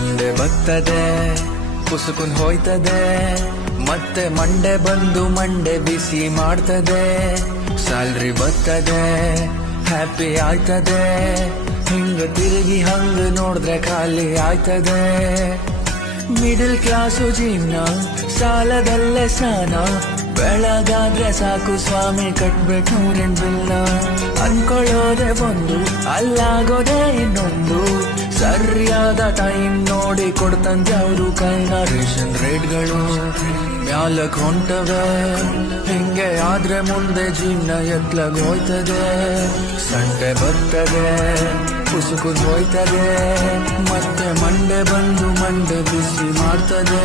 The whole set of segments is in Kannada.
ಸಂಡೆ ಬರ್ತದೆ ಪುಸುಕುನ್ ಹೋಯ್ತದೆ, ಮತ್ತೆ ಮಂಡೆ ಬಂದು ಮಂಡೆ ಬಿಸಿ ಮಾಡ್ತದೆ. ಸ್ಯಾಲ್ರಿ ಬರ್ತದೆ ಹ್ಯಾಪಿ ಆಯ್ತದೆ, ಹಿಂಗ ತಿರುಗಿ ಹಂಗ ನೋಡಿದ್ರೆ ಖಾಲಿ ಆಯ್ತದೆ. ಮಿಡಲ್ ಕ್ಲಾಸು ಜೀವನ ಸಾಲದಲ್ಲೇ ಸ್ನಾನ, ಬೆಳಗಾದ್ರೆ ಸಾಕು ಸ್ವಾಮಿ ಕಟ್ಬೇಕು ನೂರಿನ ಬಿಲ್ಲ. ಅನ್ಕೊಳ್ಳೋದೆ ಒಂದು ಅಲ್ಲಾಗೋದೆ ಇನ್ನೊಂದು, ಸರಿಯಾದ ಟೈಮ್ ನೋಡಿ ಕೊಡ್ತಂತೆ ಅವರು ಕೈನ. ರೇಷನ್ ರೇಟ್ಗಳು ಮ್ಯಾಲಕ್ ಹೊಂಟವೆ, ಹಿಂಗೆ ಆದ್ರೆ ಮುಂದೆ ಜೀವನ ಎತ್ಲಗ್ ಹೋಯ್ತದೆ. ಸಂಡೆ ಬರ್ತದೆ ಪುಸುಕುನ್ ಹೋಯ್ತದೆ, ಮತ್ತೆ ಮಂಡೆ ಬಂದು ಮಂಡೆ ಬಿಸಿ ಮಾಡ್ತದೆ.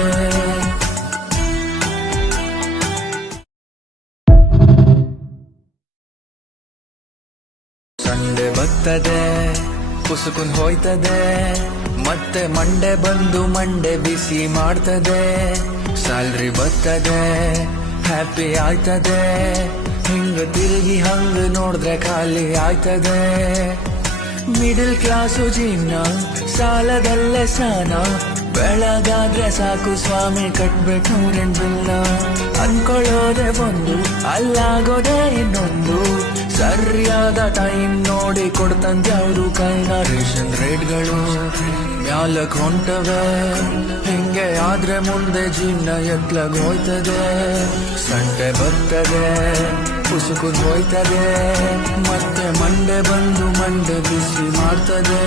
ಸಂಡೆ ಬರ್ತದೆ ಪುಸುಕುನ್ ಹೋಯ್ತದೆ, ಮತ್ತೆ ಮಂಡೆ ಬಂದು ಮಂಡೆ ಬಿಸಿ ಮಾಡ್ತದೆ. ಸ್ಯಾಲ್ರಿ ಬರ್ತದೆ ಹ್ಯಾಪಿ ಆಯ್ತದೆ, ಹಿಂಗ ತಿರುಗಿ ಹಂಗ ನೋಡಿದ್ರೆ ಖಾಲಿ ಆಯ್ತದೆ. ಮಿಡಲ್ ಕ್ಲಾಸು ಜೀವನ ಸಾಲದಲ್ಲೇ ಸ್ನಾನ, ಬೆಳಗಾದ್ರೆ ಸಾಕು ಸ್ವಾಮಿ ಕಟ್ಬೇಕು ನೂರಿನ ಬಿಲ್ಲ. ಅನ್ಕೊಳ್ಳೋದೆ ಒಂದು ಅಲ್ಲಾಗೋದೆ ಇನ್ನೊಂದು, ಸರಿಯಾದ ಟೈಮ್ ನೋಡಿ ಕೊಡ್ತಂತೆ ಅವರು ಕೈನ. ರೇಷನ್ ರೇಟ್ಗಳು ಮ್ಯಾಲಕ್ ಹೊಂಟವೆ, ಹಿಂಗೆ ಆದ್ರೆ ಮುಂದೆ ಜೀವನ ಎತ್ಲಗ್ ಹೋಯ್ತದೆ. ಸಂಡೆ ಬರ್ತದೆ ಪುಸುಕುನ್ ಹೋಯ್ತದೆ, ಮತ್ತೆ ಮಂಡೆ ಬಂದು ಮಂಡೆ ಬಿಸಿ ಮಾಡ್ತದೆ.